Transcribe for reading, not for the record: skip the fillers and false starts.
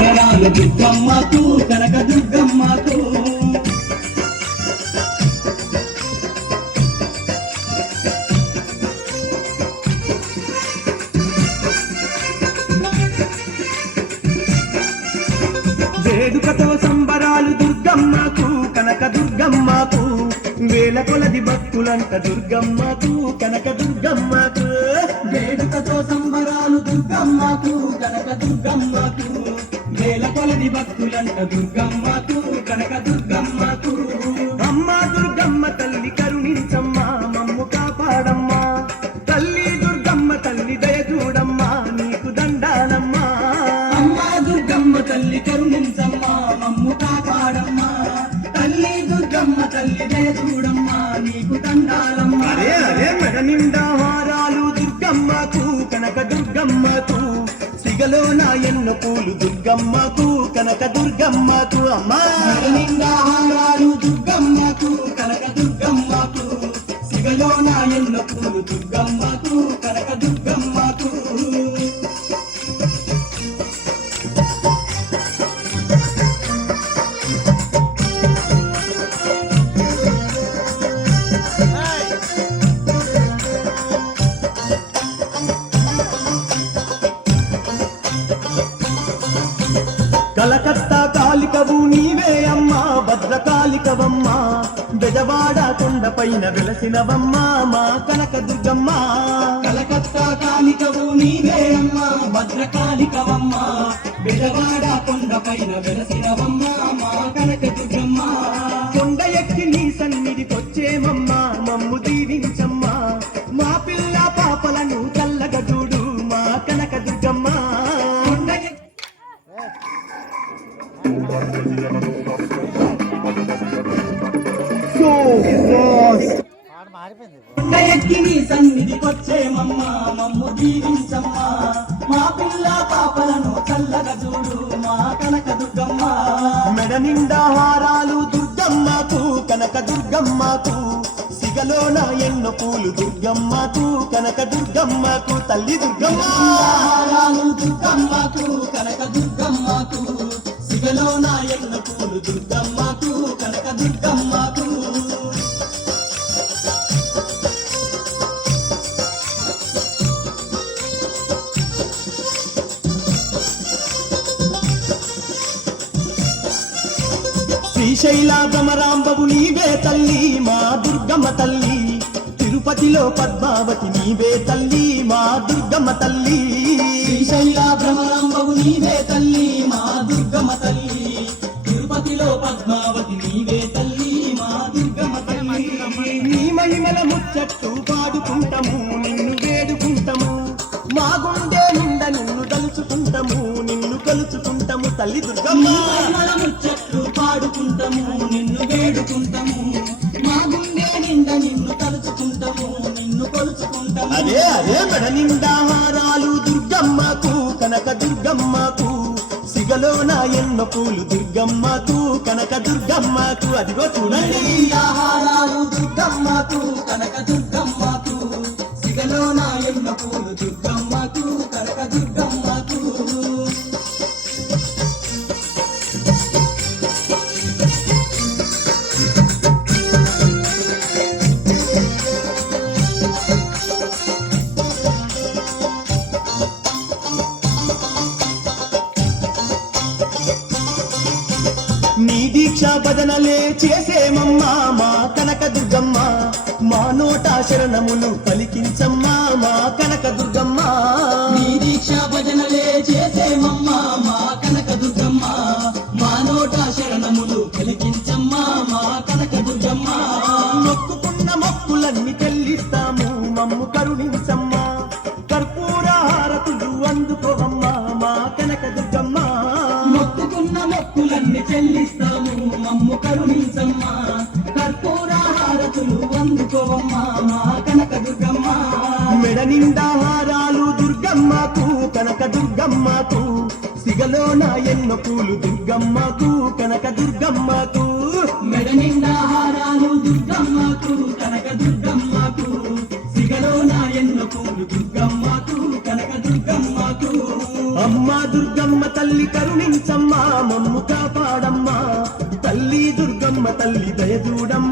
హారాలు దుర్గమ్మకు కనక దుర్గమ్మకు వేడుకతో సంబరాలు దుర్గమ్మకు కనక దుర్గమ్మకు వేల కొలది భక్తులంట దుర్గమ్మకు కనక దుర్గమ్మకు వేడుకతో సంబరాలు దుర్గమ్మకు కనక దుర్గమ్మకు వేల కొలది భక్తులంట దుర్గమ్మకు కనక దుర్గమ్మకు అమ్మ దుర్గమ్మ తల్లి కరుణించమ్మా మమ్ము కాపాడమ్మా తల్లి దుర్గమ్మ తల్లి దయ చూడమ్మా నీకు దండానమ్మా అమ్మ దుర్గమ్మ తల్లి కరుణించమ్మా మమ్ము కాపాడమ్మా తల్లి దుర్గమ్మ తల్లి దయ చూడమ్మా నీకు దండాలమ్మా అరే అరే మెడ నిండా హారాలు దుర్గమ్మకు కనక దుర్గమ్మకు సిగలో నా ఎన్నో పూలు దుర్గమ్మకు కనక దుర్గమ్మకు అమ్మా మెడ నిండా హారాలు దుర్గమ్మకు కనక దుర్గమ్మకు సిగలో నా ఎన్నో పూలు దుర్గమ్మకు కనక దుర్గమ్మకు కలకత్తా కాలికవు నీవే అమ్మా భద్రకాళికవమ్మా బెజవాడ కొండపైన వెలసినవమ్మా మా కనక దుర్గమ్మ కలకత్తా కాలికవు నీవే అమ్మా భద్రకాళికవమ్మా బెజవాడ కొండపైన వెలసినవమ్మా మా కనక దుర్గమ్మ కొండ ఎక్కి నీ సన్నిధికొచ్చేమమ్మా మమ్ము దీవించమ్మా మా పిల్ల పాపలను చల్లగా చూడు మా కనక దుర్గమ్మ ఎక్కి సన్నిధికొచ్చేమమ్మా మమ్ము దీవించమ్మా మా పిల్ల పాపలను చల్లగా చూడు మా కనక దుర్గమ్మ మెడ నిండా హారాలు దుర్గమ్మకు కనక దుర్గమ్మకు సిగలోన ఎన్నో పూలు దుర్గమ్మకు కనక దుర్గమ్మకు తల్లి దుర్గమ్మ హారాలు దుర్గమ్మకు కనక దుర్గమ్మకు సిగలోన ఎన్నో పూలు దుర్గమ్మకు కనక దుర్గమ్మకు శ్రీశైల భ్రమరాంబవు నీవే తల్లి మా దుర్గమ్మ తల్లి తిరుపతిలో పద్మావతి నీవే తల్లి మా దుర్గమ్మ తల్లి శ్రీశైల భ్రమరాంబవు నీవే తల్లి మా దుర్గమ్మ తల్లి తిరుపతిలో పద్మావతి నీవే తల్లి మా దుర్గమ్మ తల్లి నీ మహిమల ముచ్చట్టు పాడుకుంటాము నిన్ను వేడుకుంటాము మా గుండె నిండా నిన్ను తలుచుకుంటాము నిన్ను కలుచుకుంటాము తల్లి దుర్గమ్మ ముచ్చట్లు పాడుకుంటాము నిన్ను వేడుకుంటాము మా గుండె నిండా నిన్ను తలుచుకుంటాము నిన్ను కొలుచుకుంటాము అదే అదే మెడ నిండా హారాలు దుర్గమ్మకు కనక దుర్గమ్మకు సిగలోన ఎన్నో పూలు దుర్గమ్మకు కనక దుర్గమ్మకు అదిగో చూడండి హారాలు దుర్గమ్మకు కనక దుర్గమ్మకు సిగలోన ఎన్నో పూలు దుర్గమ్మకు కనక దుర్గమ్మకు నీ దీక్షా భజనలే చేసేమమ్మా మా కనక దుర్గమ్మ మా నోట శరణములు పలికించమ్మా మా కనక దుర్గమ్మ నీ దీక్షా భజనలే చేసేమమ్మా మా కనక దుర్గమ్మ మా నోట శరణములు పలికించమ్మా మా కనక దుర్గమ్మ మొక్కుకున్న మొక్కులన్నీ చెల్లిస్తాము మమ్ము కరుణించమ్మా కర్పూర హారతులు అందుకోవమ్మా మా కనక దుర్గమ్మ మొక్కుకున్న మొక్కులన్నీ చెల్లిస్తాము మమ్ము కరుణించమ్మా కర్పూర హారతులు అందుకోవమ్మా మా కనక దుర్గమ్మ మెడ నిండా హారాలు దుర్గమ్మకు కనక దుర్గమ్మకు సిగలోన ఎన్నో పూలు దుర్గమ్మకు కనక దుర్గమ్మకు మెడ నిండా హారాలు దుర్గమ్మకు కనక దుర్గమ్మకు సిగలోన ఎన్నో పూలు దుర్గమ్మకు కనక దుర్గమ్మకు అమ్మా దుర్గమ్మ తల్లి కరుణించమ్మా మమ్ము కాపాడమ్మా తల్లి దుర్గమ్మ తల్లి దయచూడమ్మా